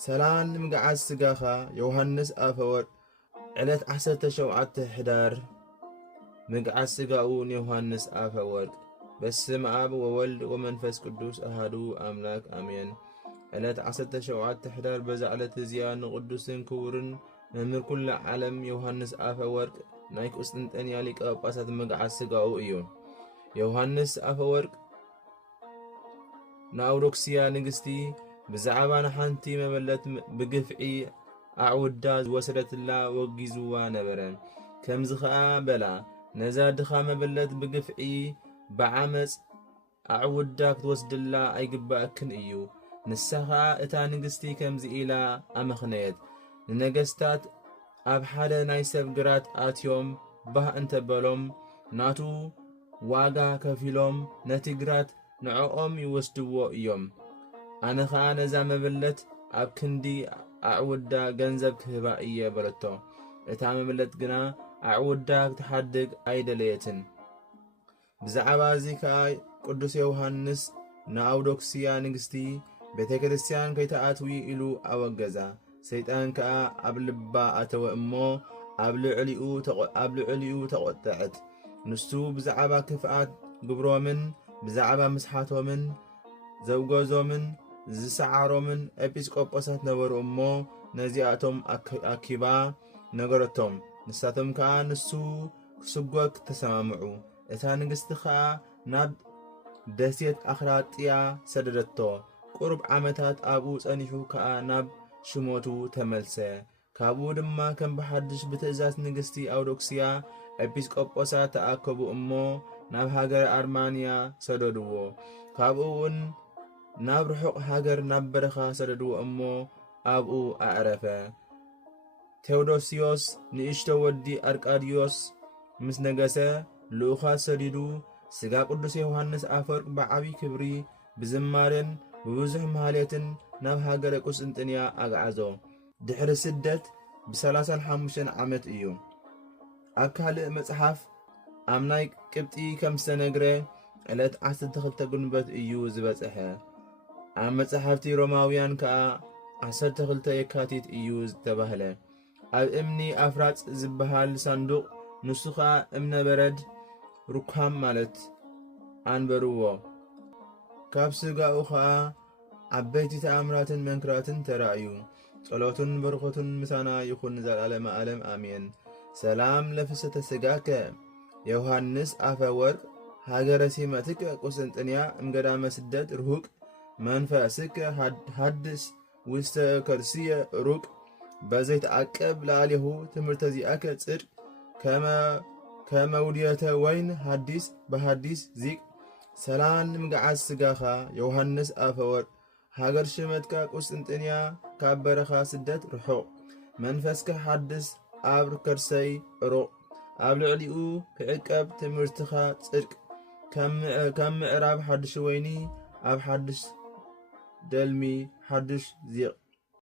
ሰላም ንምግዓዝ ስጋኻ ዮሐንስ አፈወርቅ ዕለት 17 ሕዳር ምግዓዝ ስጋኡ ዮሐንስ አፈወርቅ በስመ አብ ወወልድ ወመንፈስ ቅዱስ አሐዱ አምላክ አሜን። ዕለት 17 ሕዳር በዛ ዕለት እዚያ ንቅዱስን ክቡርን መምህር ኩሉ ዓለም ዮሐንስ አፈወርቅ ናይ ቁስጥንጥንያ ሊቀ ጳጳሳት ምግዓዝ ስጋኡ እዩ። ዮሐንስ አፈወርቅ ናውዶክስያ ንግስቲ ብዛዕባ ንሓንቲ መበለት ብግፍዒ አዕውዳ ወሰደትላ ወጊዝዋ ነበረ። ከምዚ ኸዓ በላ ነዛ ድኻ መበለት ብግፍዒ ብዓመፅ አዕውዳ ክትወስድላ ኣይግባእክን እዩ። ንሳኻ እታ ንግስቲ ከምዚ ኢላ ኣመኽነየት ንነገስታት ኣብ ሓደ ናይ ሰብ ግራት ኣትዮም ባህ እንተበሎም ናቱ ዋጋ ከፊሎም ነቲ ግራት ንዕኦም ይወስድዎ እዮም። ኣነ ኸዓ ነዛ መበለት ኣብ ክንዲ ኣዕውዳ ገንዘብ ክህባ እየ በለቶ። እታ መበለት ግና ኣዕውዳ ክትሓድግ ኣይደለየትን። ብዛዕባ እዚ ከዓ ቅዱስ ዮሐንስ ንኣውዶክስያ ንግስቲ ቤተ ክርስቲያን ከይተኣትዊ ኢሉ ኣወገዛ። ሰይጣን ከዓ ኣብ ልባ ኣተወ እሞ ኣብ ልዕሊኡ ተቆጠዐት። ንሱ ብዛዕባ ክፍኣት ግብሮምን ብዛዕባ ምስሓቶምን ዘውገዞምን ዝሰዓሮምን ኤጲስቆጶሳት ነበሩ እሞ ነዚኣቶም ኣኪባ ነገረቶም። ንሳቶም ከዓ ንሱ ክስጎግ ተሰማምዑ። እታ ንግስቲ ከዓ ናብ ደሴት ኣኽራጥያ ሰደደቶ። ቁርብ ዓመታት ኣብኡ ጸኒሑ ከዓ ናብ ሽሞቱ ተመልሰ። ካብኡ ድማ ከም ብሓድሽ ብትእዛዝ ንግስቲ ኣውዶክስያ ኤጲስቆጶሳት ተኣከቡ እሞ ናብ ሃገር ኣርማንያ ሰደድዎ። ካብኡ እውን ናብ ርሑቕ ሃገር ናብ በረኻ ሰደድዎ እሞ ኣብኡ ኣዕረፈ። ቴዎዶስዮስ ንእሽቶ ወዲ ኣርቃድዮስ ምስ ነገሰ ልኡኻት ሰዲዱ ስጋ ቅዱስ ዮሐንስ አፈወርቅ ብዓብዪ ክብሪ ብዝማሬን ብብዙሕ ማህሌትን ናብ ሃገረ ቁስጥንጥንያ ኣግዓዞ። ድሕሪ ስደት ብ35 ዓመት እዩ። ኣብ ካልእ መጽሓፍ ኣብ ናይ ቅብጢ ከም ዝተነግረ ዕለት 12 ግንቦት እዩ ዝበጽሐ። ኣብ መጽሓፍቲ ሮማውያን ከዓ 12 የካቲት እዩ ዝተባህለ። ኣብ እምኒ ኣፍራጽ ዝበሃል ሳንዱቕ ንሱ ከዓ እምነ በረድ ሩካም ማለት ኣንበርዎ። ካብ ስጋኡ ከዓ ዓበይቲ ተኣምራትን መንክራትን ተራእዩ። ጸሎቱን በረኸቱን ምሳና ይኹን ዘለዓለመ ዓለም አሜን። ሰላም ለፍሰተ ስጋከ ዮሐንስ አፈወርቅ ሃገረ ሲመትከ ቁስጥንጥንያ እምገዳመ ስደት ርሁቅ መንፈስከ ሃድስ ውስተ ከርስየ ሩቅ በዘይተዓቀብ ላዕሌሁ ትምህርተ ዚአከ ጽድቅ ከመውድየተ ወይን ሃዲስ በሃዲስ ዚቅ። ሰላም ንምግዓዝ ስጋኻ ዮሐንስ አፈወርቅ ሃገር ሽመትካ ቁስጥንጥንያ ካብ በረኻ ስደት ርሑቕ መንፈስከ ሓድስ ኣብ ከርሰይ ሩቕ ኣብ ልዕሊኡ ክዕቀብ ትምህርትኻ ጽድቅ ከም ምዕራብ ሓድሽ ወይኒ ኣብ ሓድሽ ደልሚ ሓድሽ ዚቕ